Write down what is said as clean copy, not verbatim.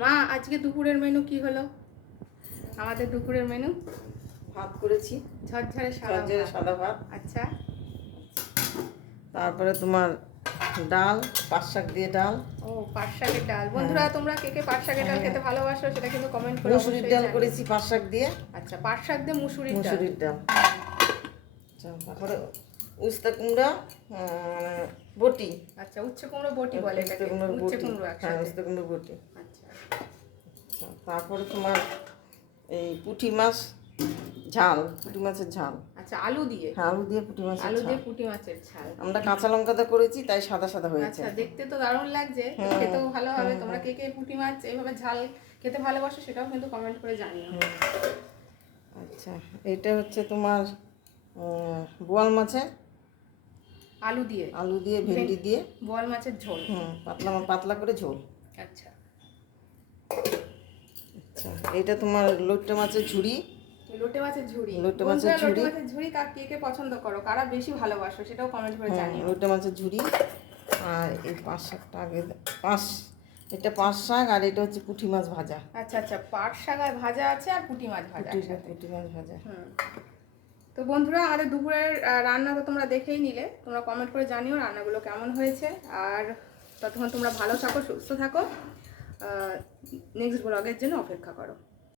মা আজকে দুপুরের মেনু কি হলো? আমাদের দুপুরের মেনু ভাত করেছি, ঝরঝরে সাদা ভাত। আচ্ছা, তারপরে তোমার ডাল, পাট শাক দিয়ে ডাল। ও পাট শাকের ডাল। বন্ধুরা তোমরা কে কে পাট শাকের ডাল খেতে ভালোবাসো সেটা কিন্তু কমেন্ট করে মুসুরির ডাল করেছি পাট শাক দিয়ে। আচ্ছা, পাট শাক দিয়ে মুসুরির ডাল। আচ্ছা, তারপরে উস্তা কুমড়া বটি। আচ্ছা, উচ্ছে কুমড়ো বটি বলে এটাকে। উচ্ছে কুমড়ো একসাথে। উস্তা কুমড়ো বটি। আচ্ছা, তারপরে তোমার এই পুঁটি মাছ ঝাল, পুঁটি মাছের ঝাল। আচ্ছা, আলু দিয়ে পুঁটি মাছের ঝাল। আলু দিয়ে পুঁটি মাছের ঝাল। আমরা কাঁচা লঙ্কাতে করেছি তাই সাদা সাদা হয়েছে। আচ্ছা, দেখতে তো দারুণ লাগছে, খেতেও ভালো হবে। তোমরা কে কে পুঁটি মাছ এইভাবে ঝাল খেতে ভালোবাসো সেটাও কিন্তু কমেন্ট করে জানিও। আচ্ছা, এটা হচ্ছে তোমার বোয়াল মাছের আলু দিয়ে ভেন্ডি দিয়ে বোয়াল মাছের ঝোল। পাতলা করে ঝোল। আচ্ছা, আচ্ছা, এটা তোমার লোটে মাছের ঝুড়ি। লোটে মাছের ঝুড়ি কে কে পছন্দ করো, কারা বেশি ভালোবাসো সেটাও কমেন্ট করে জানিও। লোটে মাছের ঝুড়ি। আর এই পাঁচ শাকটা আগে এটা পাঁচ শাক, আর এটা হচ্ছে পুঁটি মাছ ভাজা। আচ্ছা আচ্ছা, পাট শাক আর ভাজা আছে আর পুঁটি মাছ ভাজা। পুঁটি মাছ ভাজা। তো বন্ধুরা আমাদের দুপুরের রান্না তো তোমরা দেখেই নিলে, তোমরা কমেন্ট করে জানিও রান্নাগুলো কেমন হয়েছে। আর ততক্ষণ তোমরা ভালো থাকো, সুস্থ থাকো, নেক্সট ব্লগের জন্য অপেক্ষা করো।